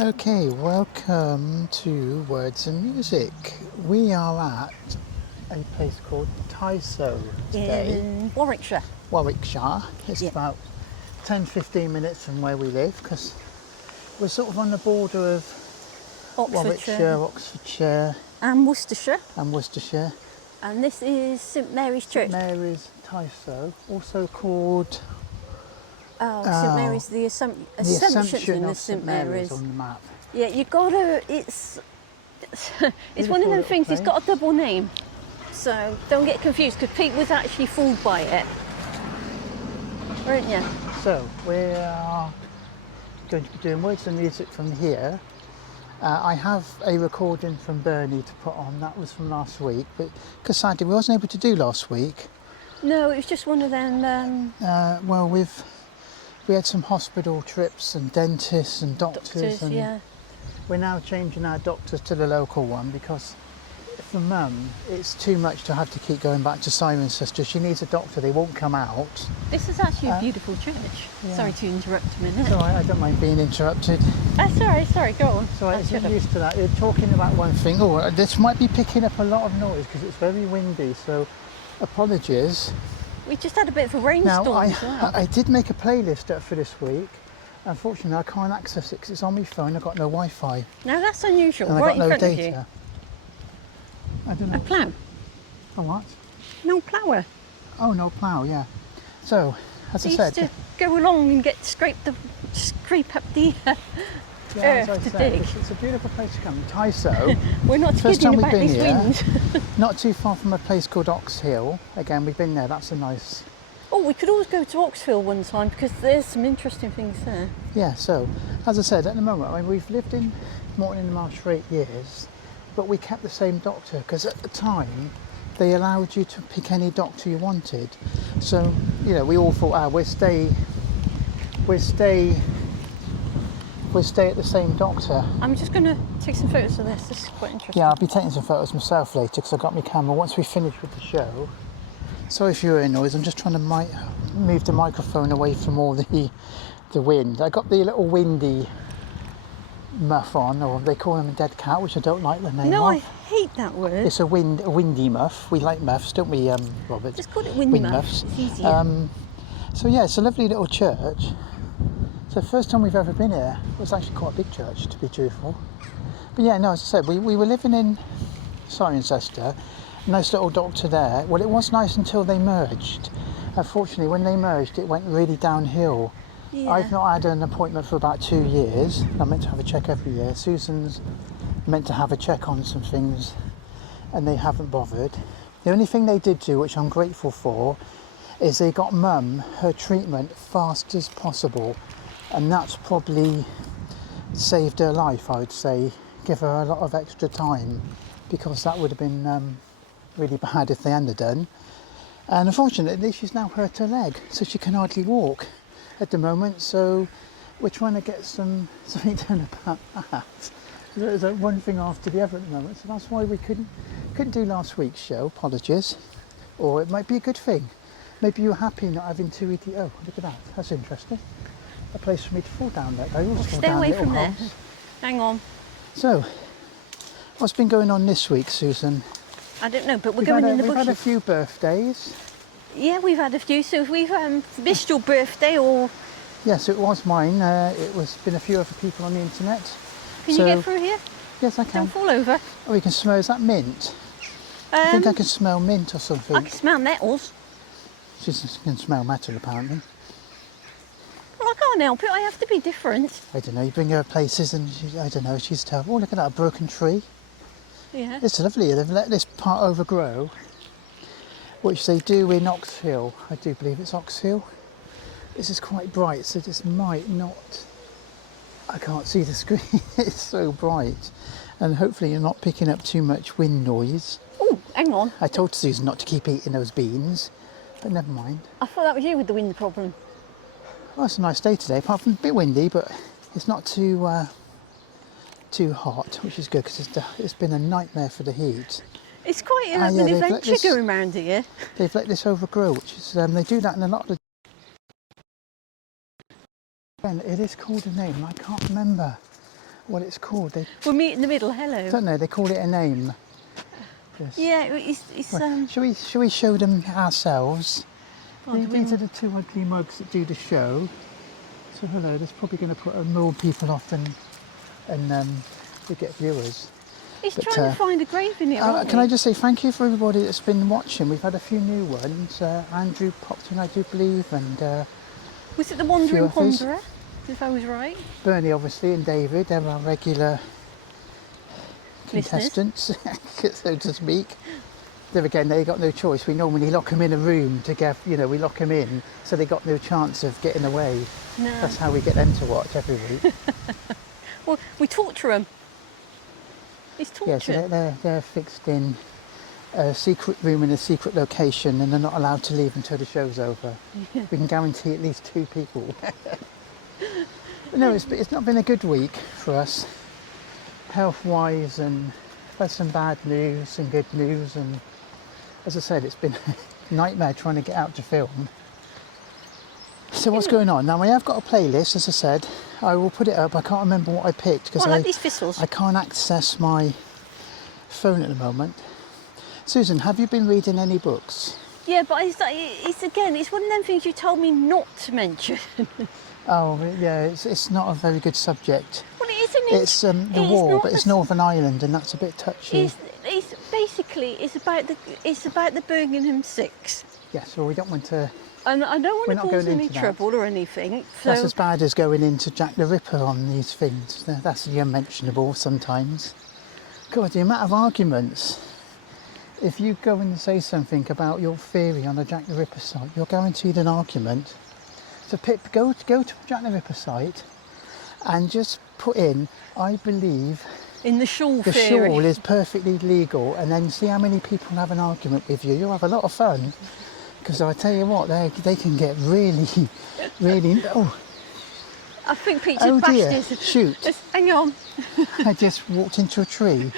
Okay, welcome to Words and Music. We are at a place called Tysoe today, In Warwickshire. Warwickshire. It's Yeah. about 10-15 minutes from where we live because we're sort of on the border of Warwickshire, Oxfordshire And Worcestershire. and Worcestershire. And this is St Mary's Church. Mary's Tysoe, also called St Mary's, the the Assumption in the of St Mary's. on the map. Yeah, you gotta, it's one of Beautiful them little things, it's place. got a double name. So don't get confused, because Pete was actually fooled by it. Weren't you? So we are going to be doing Words and Music from here. I have a recording from Bernie to put on. That was from last week, but because sadly we wasn't able to do last week. No, it was just one of them Well, we had some hospital trips and dentists and doctors, and yeah. we're now changing our doctors to the local one because for Mum it's too much to have to keep going back to Cirencester. She needs a doctor. They won't come out. This is actually a beautiful church. yeah. Sorry to interrupt a minute. So I don't mind being interrupted. Sorry, go on. So I'm used to that. You're talking about one thing. Oh, this might be picking up a lot of noise because it's very windy. So apologies. We just had a bit of a Now rainstorm as well. I did make a playlist up for this week. Unfortunately, I can't access it because it's on my phone. I've got no Wi-Fi Now that's unusual. and I've Right got in no front of you. data. I don't know. A plough. Oh, what? No plougher. Oh, no plough. Yeah. So as I They said, used to go along and scrape up the yeah, as I earth to said, dig. it's a beautiful place to come. Tysoe. We're not First kidding time we've about been this here. wind. Not too far from a place called Ox Hill. Again, we've been there. That's a nice. Oh, we could always go to Oxford one time because there's some interesting things there. Yeah, so as I said, at the moment, I mean, we've lived in Morton in the Marsh for 8 years, but we kept the same doctor because at the time they allowed you to pick any doctor you wanted. So, you know, we all thought, we'll stay at the same doctor. I'm just going to take some photos of this. This is quite interesting. Yeah, I'll be taking some photos myself later because I've got my camera once we finish with the show. Sorry if you hear noise, I'm just trying to move the microphone away from all the wind. I got the little windy muff on, or they call them a dead cat, which I don't like the name No, of. I hate that word. It's a windy muff. We like muffs, don't we, Robert? Just call it wind muffs. It's easier. So yeah, it's a lovely little church. So the first time we've ever been here, it was actually quite a big church, to be truthful. But yeah, no, as I said, we were living in Cirencester. Nice little doctor there. Well, it was nice until they merged. Unfortunately, when they merged, it went really downhill. Yeah. I've not had an appointment for about 2 years. I'm meant to have a check every year. Susan's meant to have a check on some things, and they haven't bothered. The only thing they did do, which I'm grateful for, is they got Mum her treatment fast as possible, and that's probably saved her life, I would say. Give her a lot of extra time, because that would have been really bad if they hadn't done. And unfortunately she's now hurt her leg, so she can hardly walk at the moment, so we're trying to get something done about that. There's one thing after the other at the moment, so that's why we couldn't do last week's show. Apologies. Or it might be a good thing. Maybe you're happy not having to eat. Oh, look at that, that's interesting. A place for me to fall down there. I always fall Stay down away little from there. holes. Hang on. So what's been going on this week, Susan? I don't know, but we're going in the We've had a bushes. few birthdays. Yeah, we've had a few. So if we've missed your birthday, or Yes, it was mine. Been a few other people on the internet. can you get through here? Yes, I Don't can. fall over. Oh, you can smell. Is that mint? I think I can smell mint or I something. can smell nettles. She can smell metal, apparently. Well, I can't help it. I have to be different. I don't know. You bring her places, and I don't know. She's terrible. Oh, look at that broken tree. Yeah. It's lovely. They've let this part overgrow, which they do in Ox Hill. I do believe it's Ox Hill. This is quite bright, so this might not. I can't see the screen. It's so bright, and hopefully you're not picking up too much wind noise. Oh, hang on. I told Susan not to keep eating those beans, but never mind. I thought that was you with the wind problem. Well, it's a nice day today, apart from a bit windy, but it's not too hot, which is good because it's been a nightmare for the heat. It's quite yeah, an they've let adventure this- going around here. They've let this overgrow, which is they do that in a lot of. It is called a name, I can't remember. what it's called. They We'll meet in the middle. Hello. don't know. They call it a name. Yes. Yeah, it's Right. Shall we show them ourselves? Oh, do we These are the two ugly mugs that do the show. So hello. That's probably going to put more people off and we get viewers. He's But, trying to find a grave in it. Can I just say thank you for everybody that's been watching? We've had a few new ones. Andrew popped in, I do believe, and Was it the Wandering others. Ponderer? If I was right. Bernie, obviously, and David. They're our regular contestants, so to speak. There again, they got no choice. We normally lock them in a room together. We lock them in, so they got no chance of getting away. No. That's how we get them to watch every week. Well, we torture them. It's Yeah, so torture. they're fixed in a secret room in a secret location, and they're not allowed to leave until the show's over. Yeah. We can guarantee at least 2 people. But no, it's not been a good week for us, health-wise, and we've had some bad news and good news, and as I said, it's been a nightmare trying to get out to film. So what's going on? Now I have got a playlist, as I said. I will put it up. I can't remember what I picked because I like these thistles. I can't access my phone at the moment. Susan, have you been reading any books? Yeah, but it's one of them things you told me not to mention. Oh yeah, it's not a very good subject. Well, it isn't. It's the war, but it's Northern Ireland, and that's a bit touchy. It's basically it's about the Birmingham Six. Yes, well we don't want to. And I don't We're want not to cause going any into that. trouble or anything. So That's as bad as going into Jack the Ripper on these things. That's the unmentionable sometimes. God, the amount of arguments. If you go and say something about your theory on a Jack the Ripper site, you're guaranteed an argument. So Pip, go to Jack the Ripper site and just put in, I believe in the shawl the theory. shawl is perfectly legal, and then see how many people have an argument with you. You'll have a lot of fun. Because I tell you what, they can get really, really. Oh, I think Pete just bashed dear! his. Shoot! Hang on, I just walked into a tree.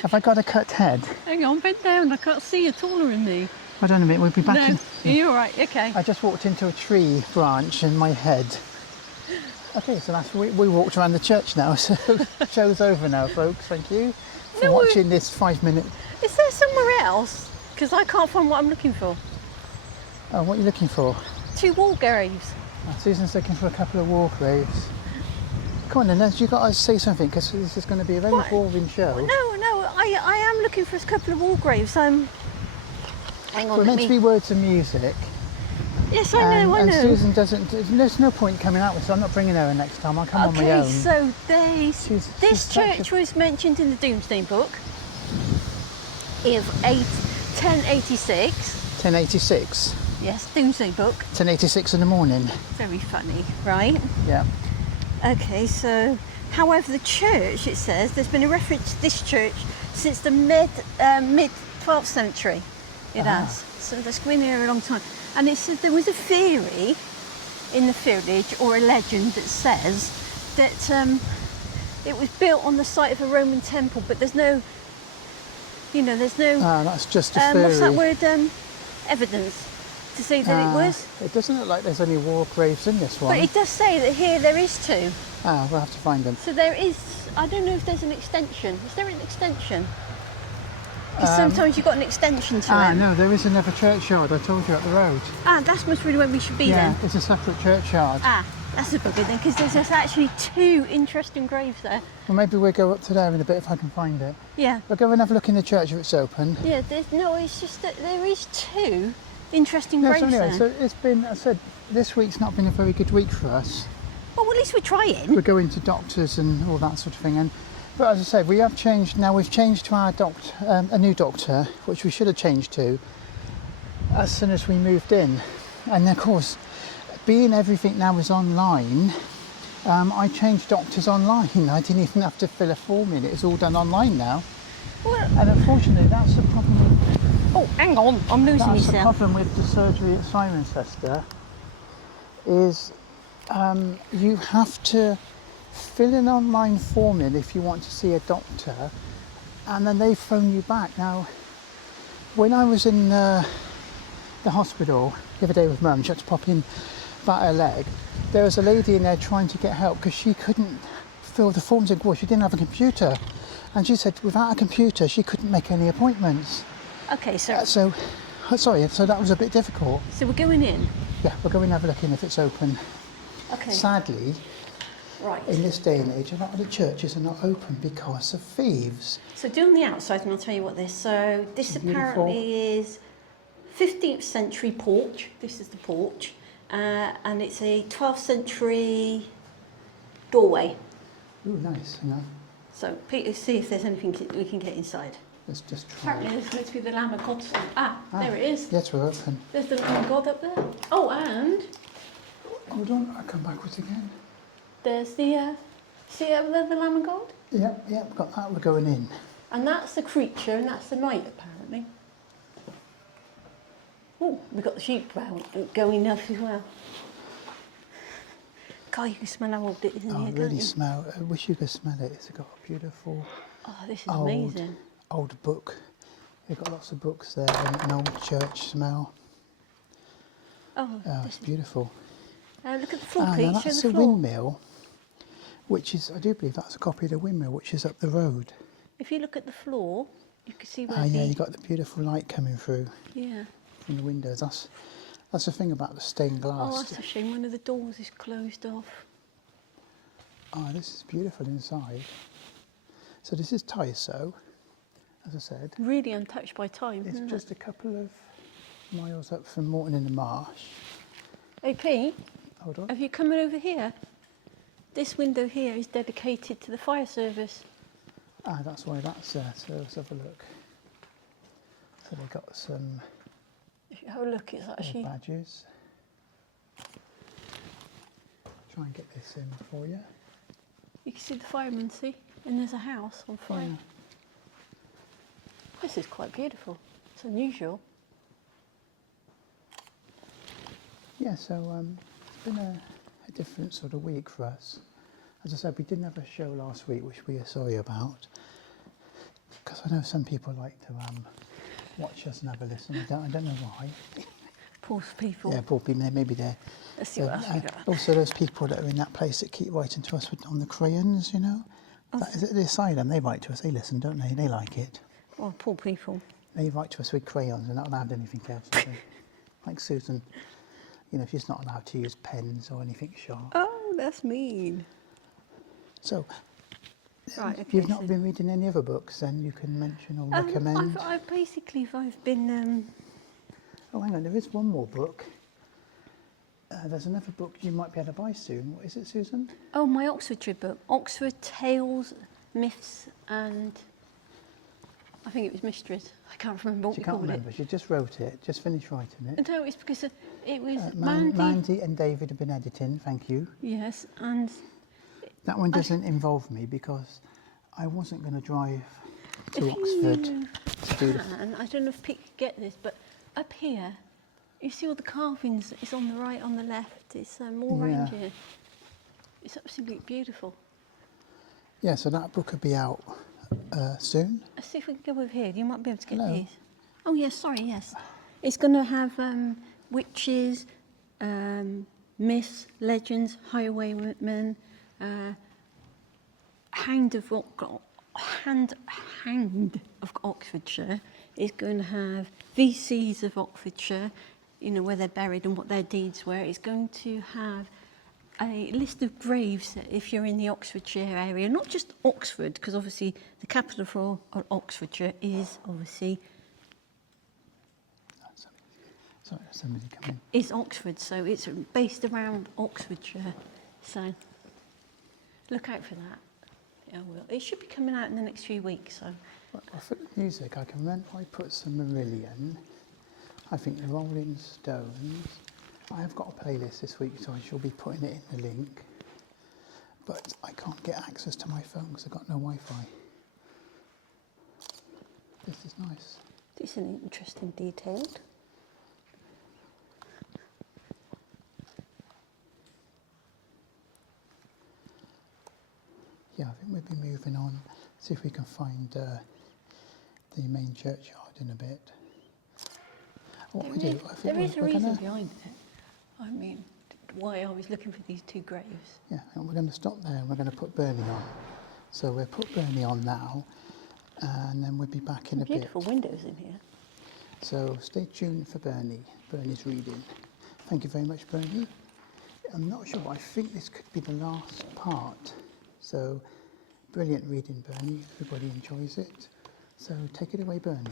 Have I got a cut head? hang on, bend down. I can't see you taller than me. Hold on a minute. We'll be back No, in. you're all right. Okay. I just walked into a tree branch and my head. Okay, so we walked around the church now. So show's over now, folks. Thank you for No, watching this 5-minute. Is there somewhere else? Because I can't find what I'm looking for. Oh, what are you looking for? 2 wall graves. Oh, Susan's looking for a couple of war graves. Come on then, you've got to say something because this is going to be a very What? boring show. No, I am looking for a couple of wall graves. Hang on, We're meant to be words and music. Yes, I know. And Susan doesn't. There's no point coming out with this. I'm not bringing her next time. I'll come on my own. Okay, so She's this such a- church was mentioned in the Doomsday Book of 1086. 1086. Yes, Doomsday Book. 1086 in the morning. Very funny, right? Yeah. Okay, so however the church, it says there's been a reference to this church since the mid 12th century. It has. So that's been here a long time. And it said there was a theory in the village, or a legend that says that it was built on the site of a Roman temple, but there's no, there's no That's just a theory. what's that word? Evidence to say that it was. It doesn't look like there's any war graves in this one. But it does say that here there is 2. We'll have to find them. So there is, I don't know if there's an extension. Is there an extension? Because sometimes you've got an extension to it. No, there is another churchyard. I told you up the road. That's must be where we should be Yeah, then. it's a separate churchyard. That's a bugger then, because there's actually 2 interesting graves there. Well, maybe we'll go up to there in a bit if I can find it. Yeah. We'll go and have a look in the church if it's open. Yeah, it's just that there is 2 interesting No, graves so anyway, there. so it's been, I said, this week's not been a very good week for us. Well, at least we're trying. We're going to doctors and all that sort of thing. But as I said, we have changed now. We've changed to our a new doctor, which we should have changed to as soon as we moved in. And of course, being everything now is online, I changed doctors online. I didn't even have to fill a form in. It's all done online now. Well, And unfortunately, that's the problem. oh, hang on, I'm losing That's the myself. problem with the surgery at Cirencester. Is you have to fill an online form in if you want to see a doctor, and then they phone you back. Now, when I was in the hospital the other day with Mum, she had to pop in about her leg. There was a lady in there trying to get help because she couldn't fill the forms in. Well, she didn't have a computer. And she said without a computer, she couldn't make any appointments. Okay, so So that was a bit difficult. so we're going in. Yeah, we'll go and have a look in if it's open. Okay. Sadly, Right. in this day and age, a lot of the churches are not open because of thieves. So do on the outside, and I'll tell you what this. So this apparently is 15th century porch. This is the porch, and it's a 12th century doorway. Ooh, nice. Hang on. So Peter, see if there's anything we can get inside. Let's just try. Apparently there's meant to be the Lamb of God. There it is. Yes, we're open. There's the Lamb of God up there. Oh, and Hold on, I'll come backwards again. there's the, see over there, the Lamb of God? Yep, got that. We're going in. And that's the creature, and that's the knight, apparently. Oh, we've got the sheep going up as well. God, you can smell how old it is in Oh, here, I can't really you? smell. I wish you could smell it. It's got a beautiful Oh, this is amazing. old book. You've got lots of books there and an old church smell. Oh, Oh, it's beautiful. look at the floor, Now Pete. Show that's the a floor. windmill, which is, I do believe that's a copy of the windmill, which is up the road. If you look at the floor, you can see where Ah, yeah, the... you got the beautiful light coming through Yeah. from the windows. That's the thing about the stained Oh, glass. that's a shame. One of the doors is closed off. Oh, this is beautiful inside. So this is Tysoe, as I said. Really untouched by time, It's isn't just it? a couple of miles up from Morton in the Marsh. Hey, Pete, Hold on. have you come over here? This window here is dedicated to the fire service. Ah, that's why that's there. So let's have a look. So they've got some If you have a look, it's actually... badges. Try and get this in for you. You can see the firemen, see? And there's a house on fire. Yeah. This is quite beautiful. It's unusual. Yeah, so it's been a different sort of week for us. As I said, we didn't have a show last week, which we are sorry about, because I know some people like to watch us and have a listen. I don't know why. Poor people. Yeah, poor people. Maybe they're. Let's see what else we got. Also, those people that are in that place that keep writing to us on the crayons, you know. Is it the asylum? They write to us. They listen, don't they? They like it. Oh, poor people. They write to us with crayons and not allowed anything else. Do they? Like Susan, you know, she's not allowed to use pens or anything sharp. Oh, that's mean. So, Right, if okay, you've not so- been reading any other books, then you can mention or recommend. I've been... Oh, hang on, there is one more book. There's another book you might be able to buy soon. What is it, Susan? Oh, my Oxfordshire book. Oxford Tales, Myths and... I think it was Mysteries. I can't remember what She we can't called remember. She just wrote it, just finished writing it. it. No, it's because it was Mandy. Mandy. And David have been editing, thank you. Yes, and... That one doesn't involve me because I wasn't going to drive to Oxford to do the... And I don't know if Pete could get this, but up here, you see all the carvings. It's on the right, on the left. It's all around Yeah. here. It's absolutely beautiful. Yeah, so that book will be out soon. Let's see if we can go over here. You might be able to get Hello. these. Oh, yes, sorry, yes. It's going to have witches, myths, legends, highwaymen, hanged of Oxfordshire. It's going to have VCs of Oxfordshire, you know, where they're buried and what their deeds were. It's going to have a list of graves if you're in the Oxfordshire area, not just Oxford, because obviously the capital for Oxfordshire is obviously Sorry, somebody come in. is Oxford, so it's based around Oxfordshire. So look out for that. Yeah, well, it should be coming out in the next few weeks. So Well, for the music, I can remember I put some Marillion. I think the Rolling Stones. I have got a playlist this week, so I shall be putting it in the link. But I can't get access to my phone because I've got no Wi-Fi. This is nice. this is an interesting detail. Yeah, I think we'll be moving on. See if we can find the main churchyard in a bit. What we do, I think There is a we're reason gonna, behind it. I mean, why I was looking for these 2 graves. Yeah, and we're going to stop there and we're going to put Bernie on. So we'll put Bernie on now, and then we'll be back in a bit. Beautiful windows in here. So stay tuned for Bernie. Bernie's reading. Thank you very much, Bernie. I'm not sure, but I think this could be the last part. So brilliant reading, Bernie. Everybody enjoys it. So take it away, Bernie.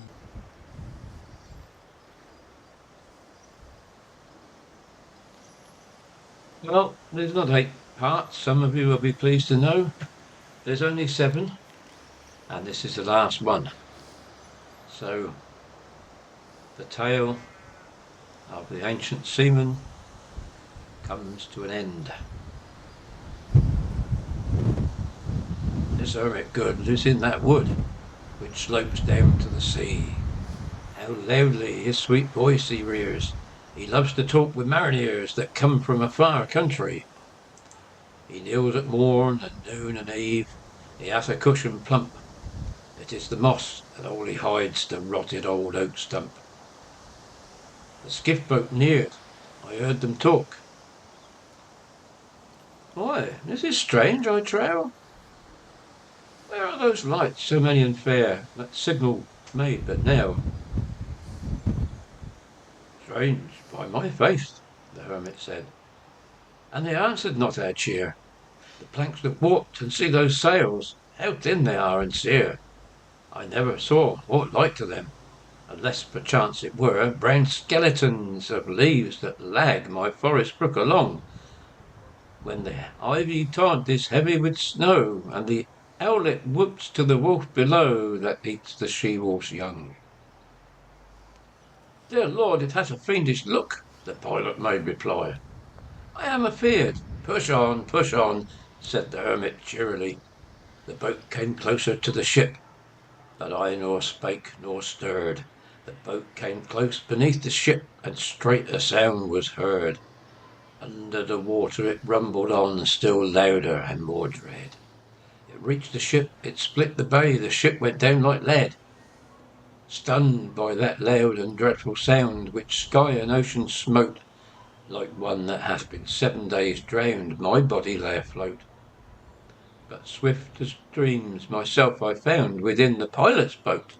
Well, there's not 8 parts, some of you will be pleased to know. There's only 7, and this is the last one. So, the tale of the ancient seaman comes to an end. This hermit good lives in that wood, which slopes down to the sea. How loudly his sweet voice he rears! He loves to talk with mariners that come from a far country. He kneels at morn and noon and eve. He hath a cushion plump. It is the moss that only hides the rotted old oak stump. The skiff boat neared. I heard them talk. Why, this is strange, I trow. Where are those lights, so many and fair, that signal made but now? Strange, by my faith, the hermit said, and they answered not our cheer. The planks look warped, and see those sails, how thin they are and sere. I never saw aught like to them, unless perchance it were brown skeletons of leaves that lag my forest brook along, when the ivy tod is heavy with snow, and the owlet whoops to the wolf below that eats the she-wolf's young. Dear Lord, it has a fiendish look, the pilot made reply. I am afeard. Push on, said the hermit cheerily. The boat came closer to the ship, but I nor spake nor stirred. The boat came close beneath the ship, and straight a sound was heard. Under the water it rumbled on, still louder and more dread. It reached the ship, it split the bay, the ship went down like lead. Stunned by that loud and dreadful sound, which sky and ocean smote, like one that hath been 7 days drowned, my body lay afloat. But swift as dreams myself I found within the pilot's boat.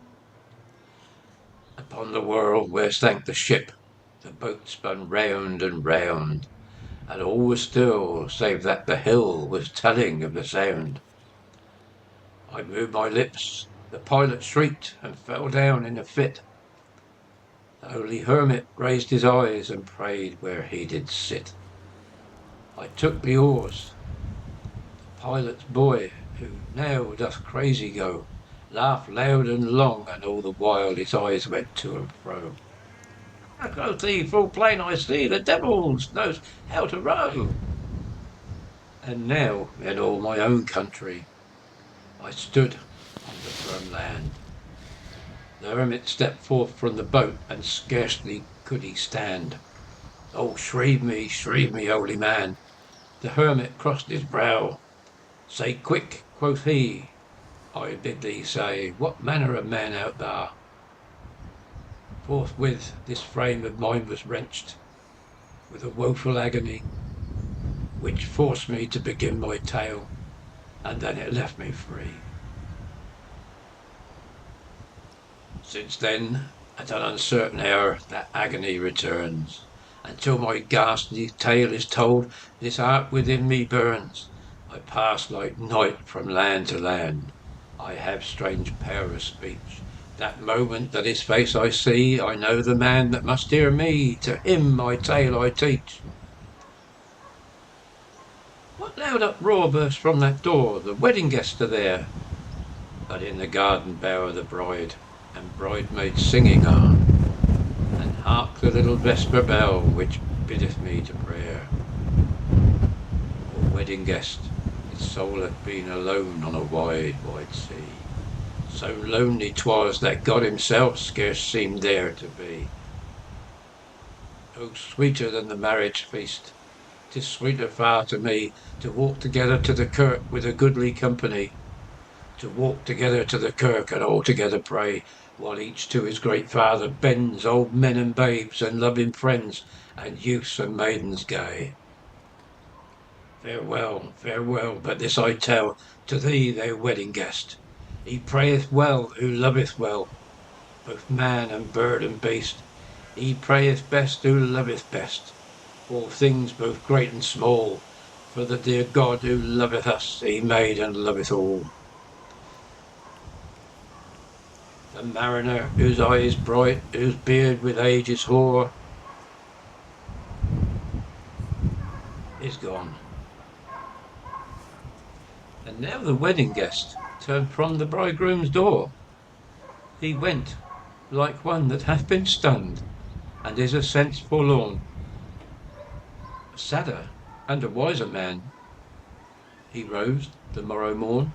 Upon the whirl where sank the ship, the boat spun round and round, and all was still, save that the hill was telling of the sound. I moved my lips, the pilot shrieked and fell down in a fit. The holy hermit raised his eyes and prayed where he did sit. I took the oars. The pilot's boy, who now doth crazy go, laughed loud and long, and all the while his eyes went to and fro. Quoth he, full plain I see, the devil knows how to row. And now, in all my own country, I stood on the firm land. The hermit stepped forth from the boat, and scarcely could he stand. Oh, shrieve me, holy man! The hermit crossed his brow. Say quick, quoth he, I bid thee say, what manner of man art thou? Forthwith this frame of mine was wrenched with a woeful agony, which forced me to begin my tale, and then it left me free. Since then, at an uncertain hour, that agony returns, until my ghastly tale is told, this heart within me burns. I pass like night from land to land. I have strange power of speech. That moment that his face I see, I know the man that must hear me. To him my tale I teach. What loud uproar burst from that door? The wedding guests are there. But in the garden bower the bride and bridesmaids singing are, and hark the little vesper bell which biddeth me to prayer. O wedding guest, his soul hath been alone on a wide, wide sea. So lonely 'twas that God himself scarce seemed there to be. Oh, sweeter than the marriage feast, 'tis sweeter far to me to walk together to the kirk with a goodly company, to walk together to the kirk and all together pray, while each to his great Father bends, old men and babes and loving friends and youths and maidens gay. Farewell, farewell, but this I tell to thee, their wedding guest. He prayeth well who loveth well, both man and bird and beast. He prayeth best who loveth best, all things both great and small. For the dear God who loveth us, he made and loveth all. The mariner whose eye is bright, whose beard with age is hoar, is gone. And now the wedding guest turned from the bridegroom's door. He went like one that hath been stunned, and is a sense forlorn. A sadder and a wiser man, he rose the morrow morn.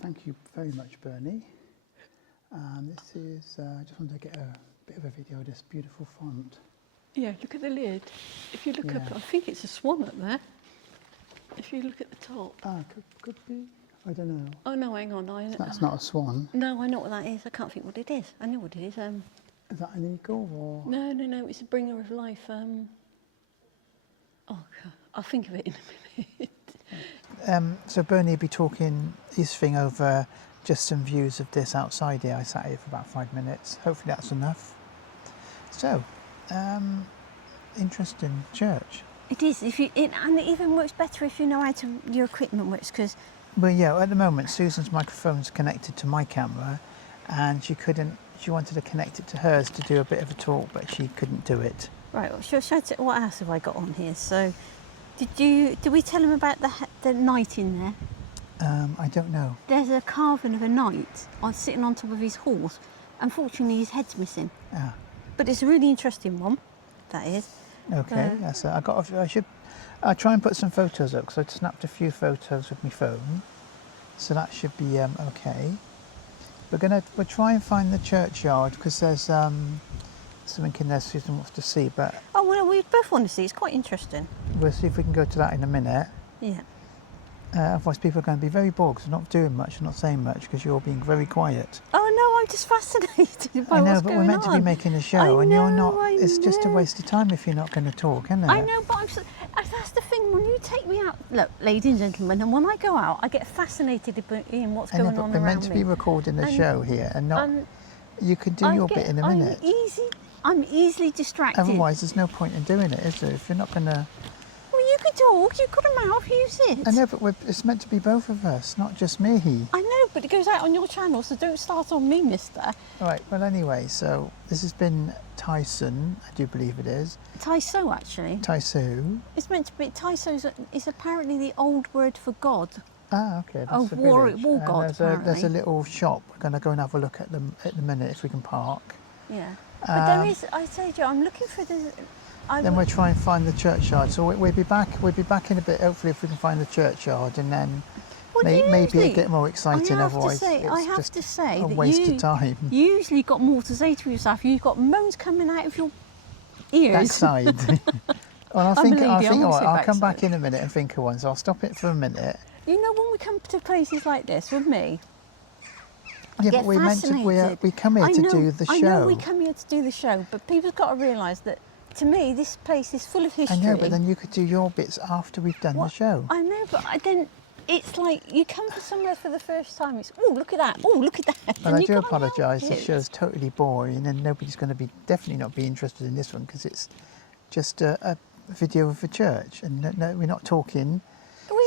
Thank you very much, Bernie. This is, I just wanted to get a bit of a video of this beautiful font. Yeah, look at the lid. If you look up, I think it's a swan up there. If you look at the top. Could be. I don't know. Oh no, hang on. That's not a swan. No, I know what that is. I can't think what it is. I know what it is. Is that an eagle or? No. It's a bringer of life. Oh, God, I'll think of it in a minute. So Bernie will be talking his thing over just some views of this outside here. I sat here for about 5 minutes. Hopefully that's enough. So, interesting church. It is. And it even works better if you know how your equipment works, because. Well, yeah. At the moment, Susan's microphone's connected to my camera, and she couldn't. She wanted to connect it to hers to do a bit of a talk, but she couldn't do it. Right. Well, what else have I got on here? So, did we tell him about the knight in there? I don't know. There's a carving of a knight sitting on top of his horse. Unfortunately, his head's missing. Ah. But it's a really interesting one. That is. Okay. Yes. I'll try and put some photos up because I snapped a few photos with my phone, so that should be okay. We'll try and find the churchyard because there's something in there Susan wants to see. But oh well, we both want to see. It's quite interesting. We'll see if we can go to that in a minute. Yeah. Otherwise, people are going to be very bored because they're not doing much, not saying much because you're being very quiet. Oh no, I'm just fascinated by I know, what's but going we're meant to be on. making a show, and you're not. It's just a know. waste of time if you're not going to talk, isn't it? I know, but that's the thing. When you take me out, look, ladies and gentlemen, and when I go out, I get fascinated in what's going on around me. We're meant to be recording a show here, and not. You can do your bit in a minute. I'm easily distracted. Otherwise, there's no point in doing it, is there? If you're not going to. Well, you could talk. You've got a mouth. Use it. I know, but it's meant to be both of us, not just me. I know, but it goes out on your channel, so don't start on me, mister. All right, well, anyway, so this has been Tyson, I do believe it is. Tysoe, actually. Tysoe. It's meant to be, Tysoe is apparently the old word for God. Ah, okay. Oh, That's a war village. god, There's a little shop. We're going to go and have a look at them at the minute if we can park. Yeah. But there is, I say, Joe, I'm looking for the... Then we'll try and find the churchyard. So we'll be back in a bit, hopefully, if we can find the churchyard, and then maybe it'll get more exciting. Otherwise, I have to say a that waste of time. You usually got more to say to yourself. You've got moans coming out of your ears. That side. Well, I'll come back in a minute and think of one. So I'll stop it for a minute. You know, when we come to places like this with me, yeah, but we come here to do the show. I know we come here to do the show, but people's got to realise that, to me, this place is full of history. I know, but then you could do your bits after we've done the show. I know, but then it's like you come to somewhere for the first time. It's look at that! Oh, look at that! Well, I do apologise. The show's totally boring, and nobody's going to definitely not be interested in this one because it's just a video of a church, and no, we're not talking.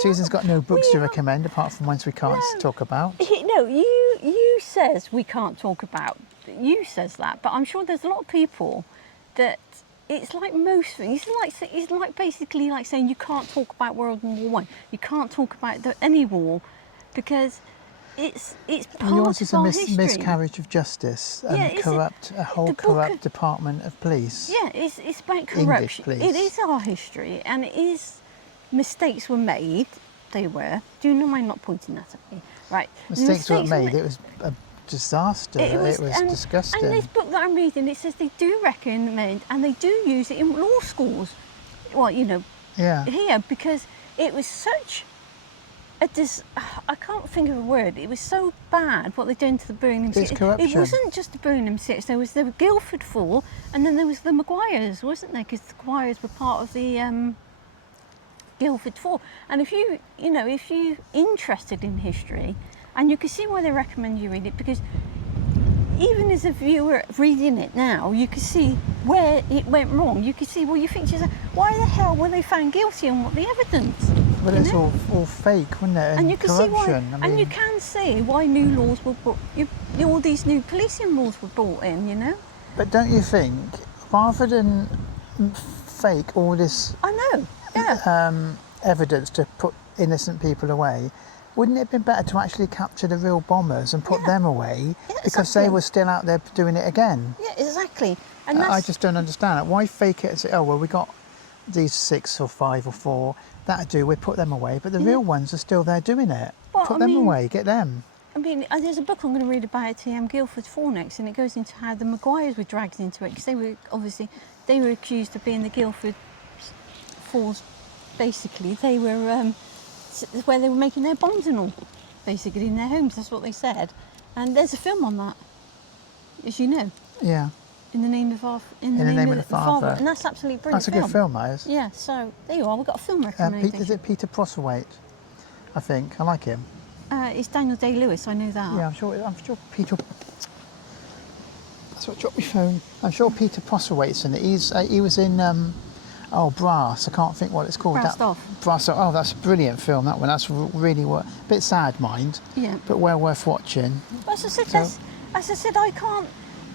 Susan's got no books to recommend apart from ones we can't talk about. No, you says we can't talk about. You says that, but I'm sure there's a lot of people that it's like most things. It's like basically like saying you can't talk about World War I. You can't talk about any war because it's part yours is of our history. Miscarriage of justice and a whole corrupt department of police. Yeah, it's about corruption. It is our history, and it is. Mistakes were made. They were. Do you know I'm not pointing that at me? Right. Mistakes weren't made. It was a disaster. It was disgusting. And this book that I'm reading, it says they do recommend and they do use it in law schools. Well, here because it was such a I can't think of a word. It was so bad what they done to the Birmingham City. It's corruption. It wasn't just the Birmingham City. There was the Guildford Fall, and then there was the Maguires, wasn't there? Because the Maguires were part of the. Guildford for. And if you're interested in history, and you can see why they recommend you read it, because even as a viewer reading it now, you can see where it went wrong. You can see, well, you think to yourself, why the hell were they found guilty and what the evidence? Well, it's all fake, wasn't it? And you can see why, corruption. and you can see why new laws were brought. All these new policing laws were brought in. You know. But don't you think, rather than fake all this I know. Yeah. evidence to put innocent people away, wouldn't it have been better to actually capture the real bombers and put them away, because they were still out there doing it again? Yeah, exactly. And I just don't understand it. Why fake it and say, oh, well, we got these 6 or 5 or 4, that'll do, we put them away, but the real ones are still there doing it. Well, Put them away, get them. I mean, there's a book I'm going to read about T.M. Guildford 4 next, and it goes into how the Maguires were dragged into it, because they were accused of being the Guildford 4s. Basically, they were where they were making their bombs and all, basically in their homes. That's what they said, and there's a film on that, as you know. Yeah. In the name of the Father, and that's absolutely brilliant. That's a good film, that is. Yeah. So there you are. We've got a film recommendation. Is it Peter Prosserwaite? I think I like him. It's Daniel Day-Lewis. I know that. Yeah, I'm sure Peter. That's what dropped my phone. I'm sure Peter Prosserwaite's in it. He was in Brass. I can't think what it's called. Brassed Off. Brass Off. Oh, that's a brilliant film. That one. That's really a bit sad, mind. Yeah. But well worth watching. As I said, I can't.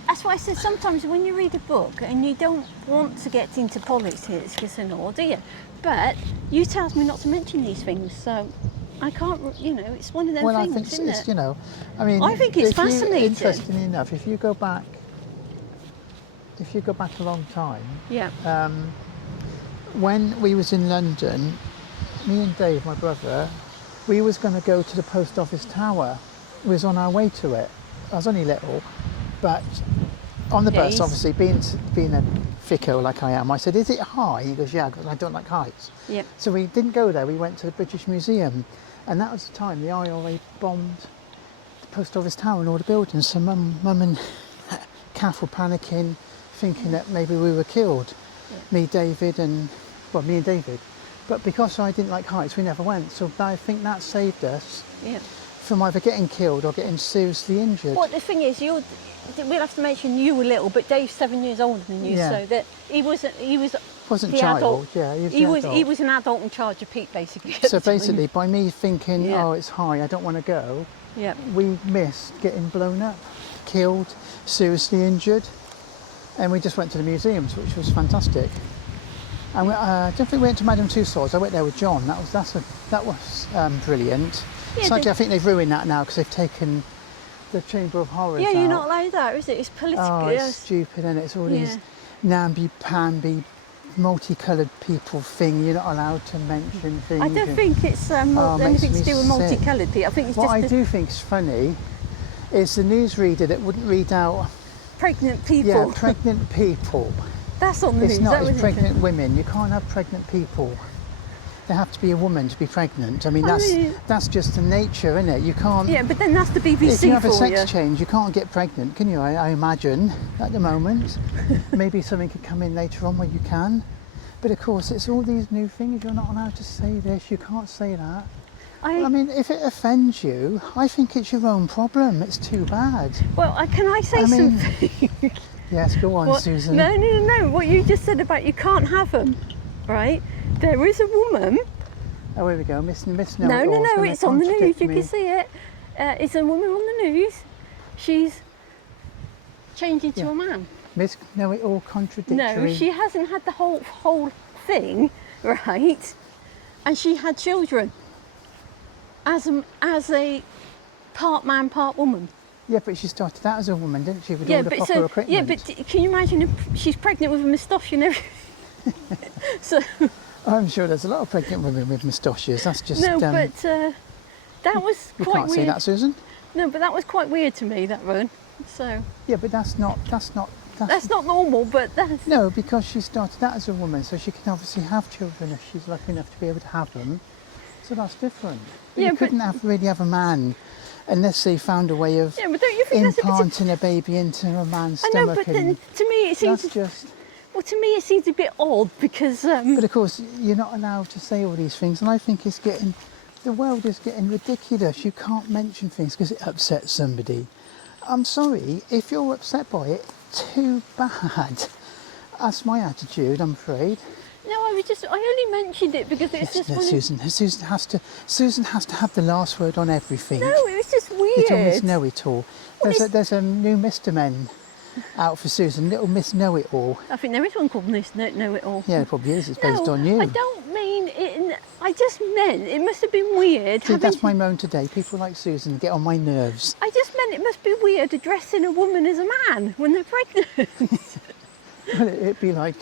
That's why I said sometimes when you read a book and you don't want to get into politics and all, do you? But you tells me not to mention these things, so I can't. It's one of them things, I think isn't it's, it? I mean, I think it's fascinating. Interestingly enough, if you go back a long time, Yeah. When we was in London, me and Dave, my brother, we was going to go to the post office tower. We was on our way to it. I was only little, but on the bus, obviously, being a thicko like I am, I said, "Is it high?" He goes, "Yeah," because I don't like heights. Yep. So we didn't go there. We went to the British Museum, and that was the time the IRA bombed the post office tower and all the buildings. So Mum and Kath were panicking, thinking that maybe we were killed. Me and David. But because I didn't like heights, we never went. So I think that saved us from either getting killed or getting seriously injured. Well, the thing is, we'll have to mention you were little, but Dave's 7 years older than you, so that he wasn't Wasn't the child, adult. yeah, He was an adult in charge of Pete, basically. So basically, by me thinking, oh, it's high, I don't want to go, we missed getting blown up, killed, seriously injured, and we just went to the museums, which was fantastic. And I don't think we went to Madame Tussauds. I went there with John. That was brilliant. Yeah, Sadly, I think they've ruined that now because they've taken the Chamber of Horrors Yeah, out. you're not allowed that, is it? It's political. Oh, it's stupid, and it's all these namby-pamby, multicoloured people thing. You're not allowed to mention things. I don't think it's anything to do with multicoloured people. I think it's what just I do think is funny is the newsreader that wouldn't read out pregnant people. Yeah, pregnant people. That's on the news. It's not as pregnant women. You can't have pregnant people. There have to be a woman to be pregnant. I mean, that's just the nature, isn't it? You can't. Yeah, but then that's the BBC If you have a sex you. change, you can't get pregnant, can you? I imagine at the moment. Maybe something could come in later on where you can. But of course, it's all these new things. You're not allowed to say this. You can't say that. I mean, if it offends you, I think it's your own problem. It's too bad. Well, can I say something? Yes, go on, Susan. No. What you just said about you can't have them, right? There is a woman. Oh, here we go. Miss No, it's on the news. You can see it. It's a woman on the news. She's changing to a man. No, it all contradictory. No, she hasn't had the whole thing, right? And she had children as a part man, part woman. Yeah, but she started out as a woman, didn't she? With all the proper equipment. Yeah, but can you imagine if she's pregnant with a moustache and everything? So I'm sure there's a lot of pregnant women with moustaches. That's just but that was you quite can't weird. say that, Susan. No, but that was quite weird to me, that one. So yeah, but that's not normal. But that's no, because she started out as a woman, so she can obviously have children if she's lucky enough to be able to have them. So that's different. But you couldn't really have a man unless they found a way of but don't you think implanting a baby into a man's stomach. I know, but then to me it seems that's just. Well, to me it seems a bit odd because But of course, you're not allowed to say all these things, and I think the world is getting ridiculous. You can't mention things because it upsets somebody. I'm sorry, if you're upset by it, too bad. That's my attitude, I'm afraid. no, I only mentioned it because it's just one of- Susan has to have the last word on everything. No, it was just weird. Little Miss Know-It-All. Well, There's a new Mr. Men out for Susan, Little Miss Know-It-All. I think there is one called Miss Know-It-All. Yeah, it probably is. It's based No, on you. I don't mean it. I just meant it must have been weird. See, that's my moan today. People like Susan get on my nerves. I just meant it must be weird addressing a woman as a man when they're pregnant. Well, it'd be like,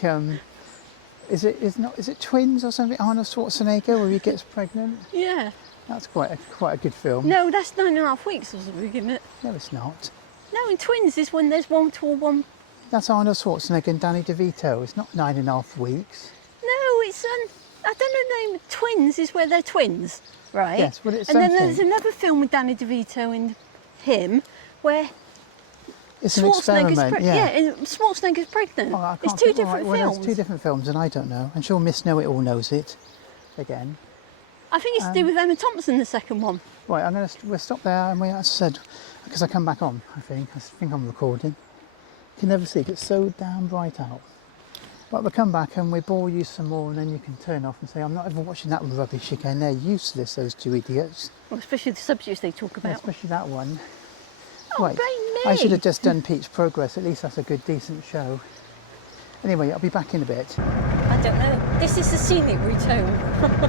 is it Twins or something? Arnold Schwarzenegger where he gets pregnant. Yeah. That's quite a good film. No, that's 9.5 weeks or something, isn't it? No, it's not. No, in Twins is when there's one tall one. That's Arnold Schwarzenegger and Danny DeVito. It's not 9.5 weeks. No, it's I don't know the name. Twins is where they're twins, right? Yes, well, it's and then something. there's another film with Danny DeVito and him where It's an experiment. Yeah. and Schwarzenegger's pregnant. Oh, I It's can't two think- different well, films. there's two different films, and I don't know. I'm sure Miss Know-It-All knows it. Again. I think it's to do with Emma Thompson, the second one. Right, we'll stop there, and as I said, because I come back on. I think I'm recording. You can never see it. It's so damn bright out. But we'll come back and we bore you some more, and then you can turn off and say, I'm not ever watching that rubbish again. They're useless, those two idiots. Well, especially the subjects they talk Yeah, about. especially that one. Oh, Right. blame I me. should have just done Pete's Progress. At least that's a good, decent show. Anyway, I'll be back in a bit. I don't know. This is the scenic route home.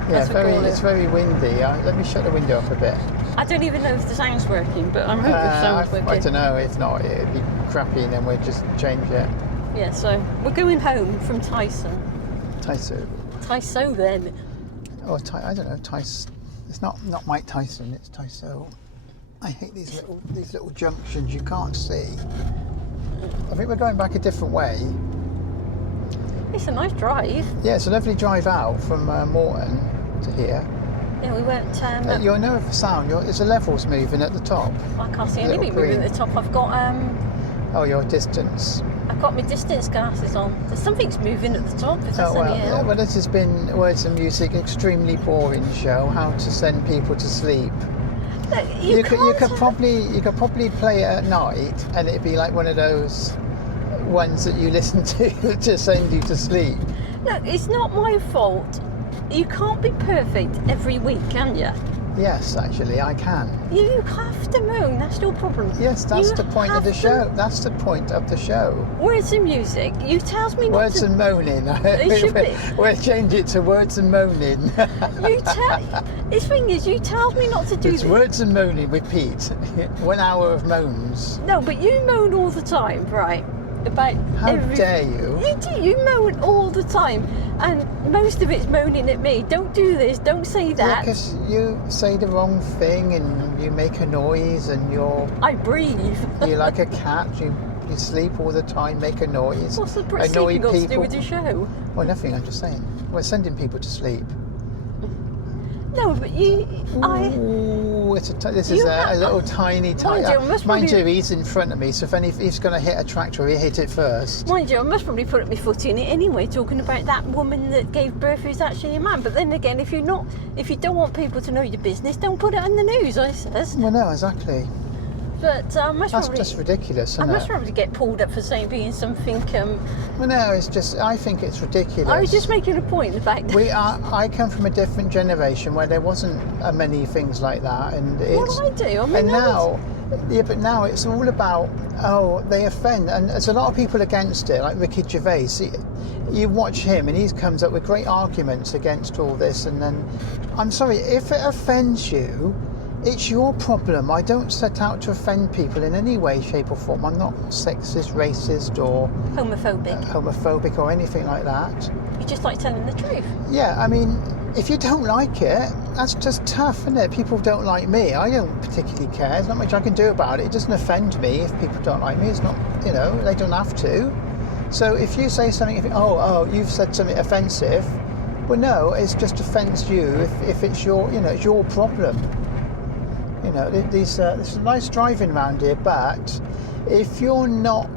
Yeah, As we call it's it. very windy. Let me shut the window up a bit. I don't even know if the sound's working, but I'm hoping the sound's working. I don't know. If not, it'd be crappy, and then we'd just change it. Yeah, so we're going home from Tysoe. Tysoe. Tysoe then. Or I don't know. It's not Mike Tyson. It's Tysoe. I hate these little junctions you can't see. I think we're going back a different way. It's a nice drive. Yeah, it's a lovely drive out from Morton to here. Yeah, we went. You'll know if the sound. There's a levels moving at the top. I can't see little anything moving green. at the top. I've got Oh, your distance. I've got my distance glasses on. There's something's moving at the top. If that's Oh, well, any yeah, help. well, this has been Words and Music, extremely boring show. How to send people to sleep. Look, You can't could probably play it at night, and it'd be like one of those ones that you listen to send you to sleep. Look, it's not my fault. You can't be perfect every week, can you? Yes, actually, I can. You have to moan. That's your problem. Yes, that's You the point of the have show. to- That's the point of the show. Words and music. You tells me not Words to. and moaning. It should be. We'll change it to words and moaning. You tell. This thing is, you tells me not to do It's this. words and moaning with Pete. 1 hour of moans. No, but you moan all the time, right? About How dare you? You do. You moan all the time, and most of it's moaning at me. Don't do this. Don't say that. Because you say the wrong thing and you make a noise and you're I like a cat. You sleep all the time, make a noise. What's the annoy sleeping got to do people. with the show? Well, nothing. I'm just saying. We're sending people to sleep. No, but you. Ooh, this is You a have- little tiny. Mind you, must Mind probably- you, he's in front of me. So if he's going to hit a tractor, he'll hit it first. Mind you, I must probably put my foot in it anyway, talking about that woman that gave birth who's actually a man. But then again, if you don't want people to know your business, don't put it on the news, I says. Well, no, exactly. But I must That's probably. just ridiculous, I isn't must it? probably get pulled up for saying being something. Well, no, it's just. I think it's ridiculous. I was just making a point of the fact. I come from a different generation where there wasn't many things like that, and it's. What do I do? I mean, And I was- now, but now it's all about they offend, and there's a lot of people against it, like Ricky Gervais. You watch him, and he comes up with great arguments against all this, and then, I'm sorry, if it offends you, it's your problem. I don't set out to offend people in any way, shape, or form. I'm not sexist, racist, or homophobic, or anything like that. You just like telling the truth. Yeah, I mean, if you don't like it, that's just tough, isn't it? People don't like me. I don't particularly care. There's not much I can do about it. It doesn't offend me if people don't like me. It's not, they don't have to. So if you say something, you've said something offensive, well, no, it's just offends you if it's your, it's your problem. This is nice driving around here, but if you're not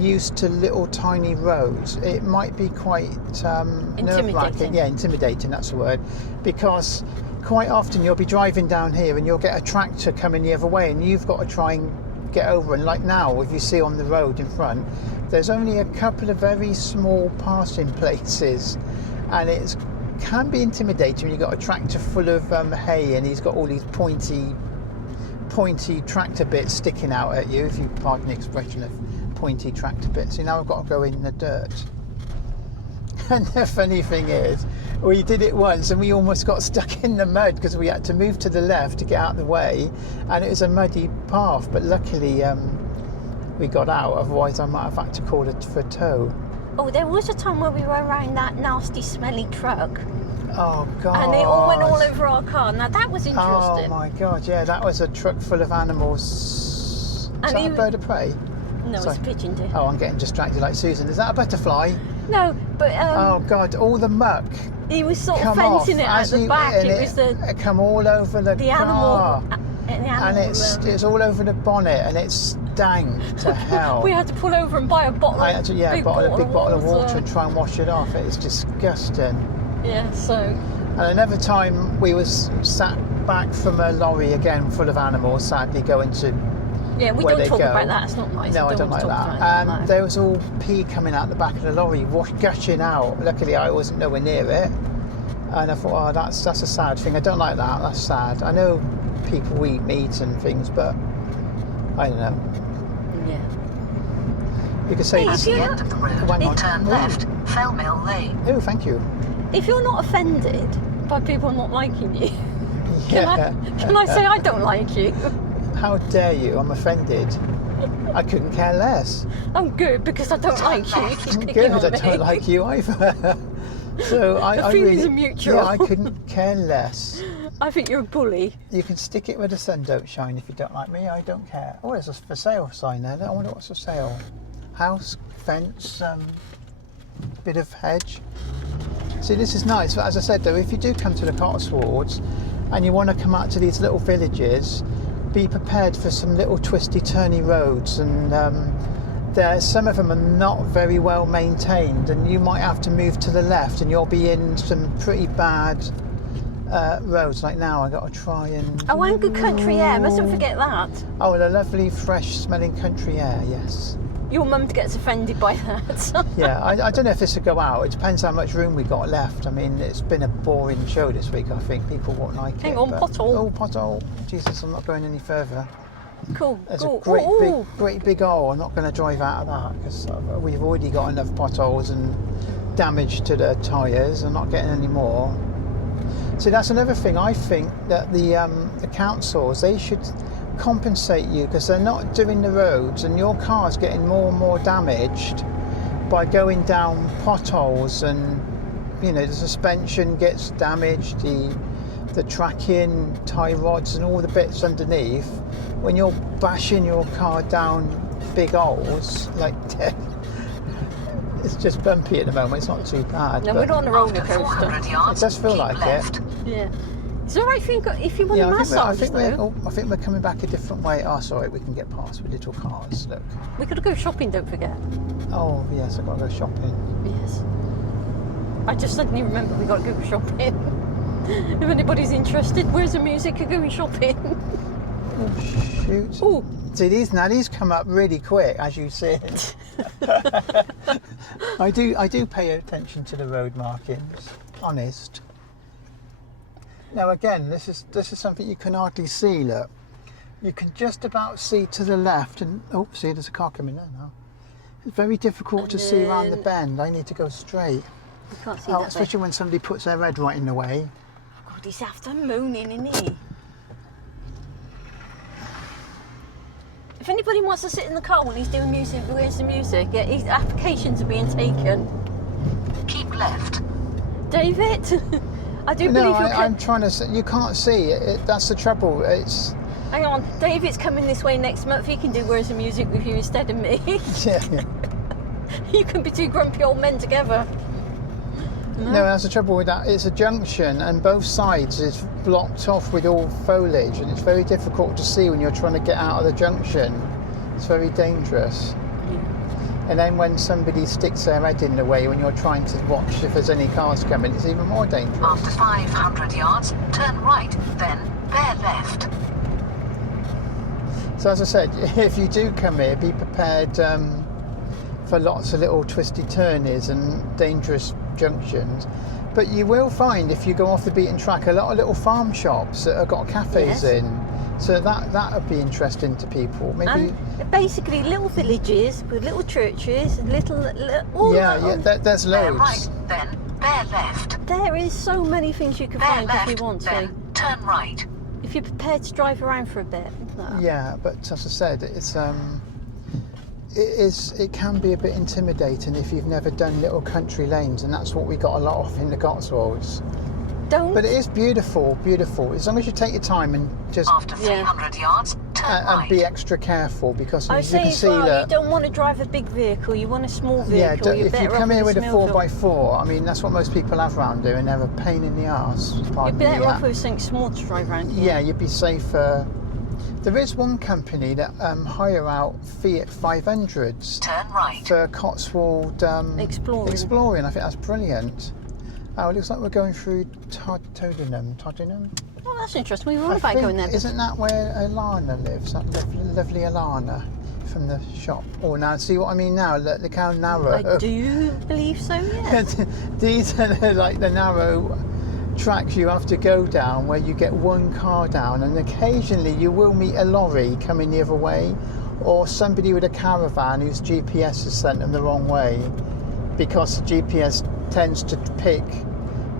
used to little tiny roads, it might be quite nerve-wracking. Yeah, intimidating, that's the word. Because quite often you'll be driving down here and you'll get a tractor coming the other way and you've got to try and get over. And like now, if you see on the road in front, there's only a couple of very small passing places, and it can be intimidating when you've got a tractor full of hay and he's got all these pointy tractor bits sticking out at you, if you pardon the expression of pointy tractor bits. You know, I've got to go in the dirt. And the funny thing is, we did it once and we almost got stuck in the mud because we had to move to the left to get out of the way, and it was a muddy path, but luckily we got out, otherwise I might have had to call it for tow. Oh, there was a time where we were around that nasty smelly truck. Oh God. And it all went all over our car. Now that was interesting. Oh my God, yeah, that was a truck full of animals. Is that a bird of prey? No, Sorry. it's a pigeon, dear. Oh, I'm getting distracted like Susan. Is that a butterfly? No, but oh God, all the muck he was sort of come fencing off it at as the you, back. and It was it come all over the car. And it's all over the bonnet, and it stank to hell. We had to pull over and buy a bottle. I had to, yeah, a big bottle of water and try and wash it off. It's disgusting. Yeah, so. And another time we was sat back from a lorry again full of animals, sadly going to yeah, we where don't they talk go. about that. It's not nice. No, I don't like that. And there was all pee coming out the back of the lorry, gushing out. Luckily, I wasn't nowhere near it. And I thought, oh, that's a sad thing. I don't like that. That's sad. I know people eat meat and things, but I don't know. Yeah. You could say at the end of the road, turn left, Fell Mill Lane. Oh, thank you. If you're not offended by people not liking you, Yeah. can I say I don't like you? How dare you? I'm offended. I couldn't care less. I'm good because I don't like you. You keep picking Good, on I me. don't like you either. So The I feelings really, are mutual. Yeah, I couldn't care less. I think you're a bully. You can stick it where the sun don't shine if you don't like me. I don't care. Oh, there's a for sale sign there. I wonder what's for sale. House, fence, bit of hedge. See, this is nice. But as I said, though, if you do come to the Cotswolds and you want to come out to these little villages, be prepared for some little twisty, turny roads, and some of them are not very well maintained, and you might have to move to the left, and you'll be in some pretty bad roads. Like now, I got to try and. Oh, and good country air. Mustn't forget that. Oh, the lovely, fresh-smelling country air. Yes. Your mum gets offended by that. Yeah, I don't know if this will go out. It depends how much room we got left. I mean, it's been a boring show this week. I think people won't like it. Hang on, pothole. Oh, pothole. Jesus, I'm not going any further. Cool. There's cool. a great big hole. I'm not going to drive out of that because we've already got enough potholes and damage to the tyres. I'm not getting any more. See, that's another thing. I think that the councils, they should compensate you because they're not doing the roads, and your car's getting more and more damaged by going down potholes, and you know the suspension gets damaged, the tracking, tie rods and all the bits underneath. When you're bashing your car down big holes like it's just bumpy at the moment. It's not too bad. No, we're not on a roller coaster. It does feel like it. Yeah. It's all right if you want a massage, I think we're coming back a different way. Oh, sorry, we can get past with little cars. Look. We got to go shopping, don't forget. Oh, yes, I've got to go shopping. Yes. I just suddenly remember we got to go shopping. If anybody's interested, where's the music? You're going shopping. Oh, shoot. Oh. See, these come up really quick, as you said. I do pay attention to the road markings, honest. Now again, this is something you can hardly see. Look, you can just about see to the left, and oh, see, there's a car coming there now. It's very difficult to see around the bend. I need to go straight. You can't see that especially bit. when somebody puts their head right in the way. God, he's after moaning, isn't he? If anybody wants to sit in the car when he's doing music, where's the music? Yeah, his applications are being taken. Keep left. David, I do No, believe I'm trying to. You can't see it. That's the trouble. It's. Hang on, David's coming this way next month. He can do Where's the Music with you instead of me. Yeah. You can be two grumpy old men together. No, that's the trouble with that. It's a junction, and both sides is blocked off with all foliage, and it's very difficult to see when you're trying to get out of the junction. It's very dangerous. And then when somebody sticks their head in the way when you're trying to watch if there's any cars coming, it's even more dangerous. After 500 yards, turn right, then bear left. So as I said, if you do come here, be prepared for lots of little twisty turnies and dangerous junctions. But you will find, if you go off the beaten track, a lot of little farm shops that have got cafes in. So that would be interesting to people. Maybe. And basically little villages with little churches and little there's Bear loads. right, then bear left. There is so many things you can Bear find left, if you want to. then turn right. If you're prepared to drive around for a bit. No. Yeah, but as I said, it can be a bit intimidating if you've never done little country lanes, and that's what we got a lot of in the Cotswolds. But it is beautiful, beautiful. As long as you take your time and just After 300 yards, turn right. and be extra careful, because I you say can as see well, that. you don't want to drive a big vehicle, you want a small Yeah, vehicle. You're if you better come off here with a small 4x4, I mean that's what most people have around here, and they're a pain in the arse. You're Pardon better me, off with something small to drive around here. Yeah, you'd be safer. There is one company that hire out Fiat 500s Turn right. for Cotswold exploring. I think that's brilliant. Oh, it looks like we're going through Tottenham. Oh, that's interesting. We were on about going there. Isn't that where Alana lives? That lovely Alana from the shop. Oh, now see what I mean now? Look how narrow. I do believe so, yes. These are like the narrow tracks you have to go down, where you get one car down, and occasionally you will meet a lorry coming the other way, or somebody with a caravan whose GPS has sent them the wrong way, because the GPS tends to pick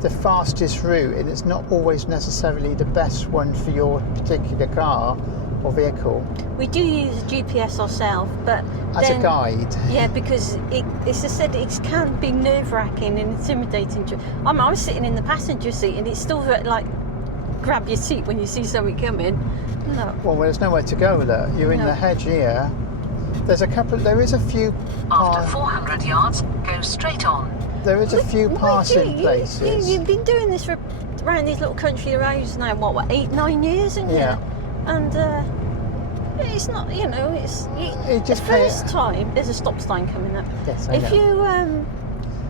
the fastest route, and it's not always necessarily the best one for your particular car or vehicle. We do use a GPS ourselves, but As a guide. Yeah, because it's just said it can be nerve-wracking and intimidating. I was sitting in the passenger seat, and it's still like grab your seat when you see something coming. No. Well, there's nowhere to go. Look, you're in the hedge here. There is a few. After 400 yards, go straight on. There is a few passing places. You've been doing this around these little country roads now, what 8-9 years, isn't Yeah. it? And it's not, It just the first time there's a stop sign coming up. Yes, I If know. you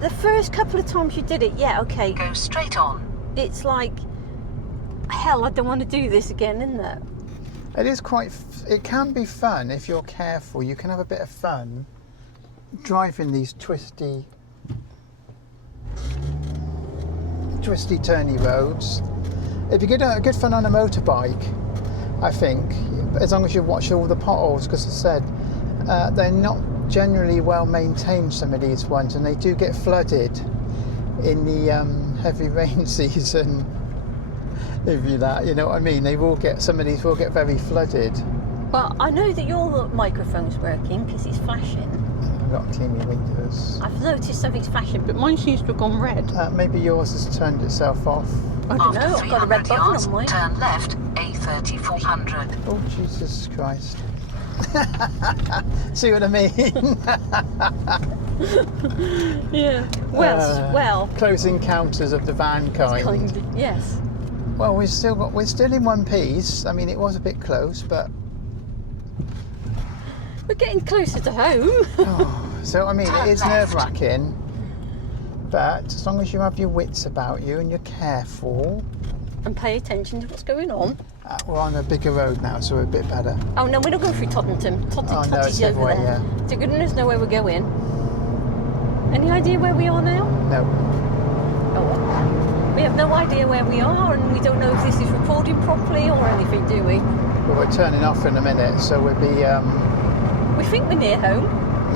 the first couple of times you did it, yeah, okay, Go straight on. it's like hell. I don't want to do this again, isn't it? It is quite. It can be fun if you're careful. You can have a bit of fun driving these twisty, turny roads. It'd be good fun on a motorbike, I think, as long as you watch all the potholes, because as I said, they're not generally well maintained, some of these ones, and they do get flooded in the heavy rain season. If you know what I mean, some of these will get very flooded. Well, I know that your microphone's working because it's flashing. I've got to clean your windows. I've noticed something's flashing, but mine seems to have gone red. Maybe yours has turned itself off. I don't know, After I've got a red 300 button yards, on mine. turn left, A3400. Oh, Jesus Christ. See what I mean? Yeah. Well. Close encounters of the van kind. Yes. Well, we're still in one piece. I mean, it was a bit close, but We're getting closer to home. so I mean, Turn it is left. nerve-wracking. But as long as you have your wits about you and you're careful, And pay attention to what's going on. we're on a bigger road now, so we're a bit better. Oh no, we're not going through Tottenham. Oh, no, Totty's it's the other over way, there. yeah. So goodness know where we're going. Any idea where we are now? No. Oh, well. We have no idea where we are, and we don't know if this is recording properly or anything, do we? But we're turning off in a minute, so we'll be. We think we're near home.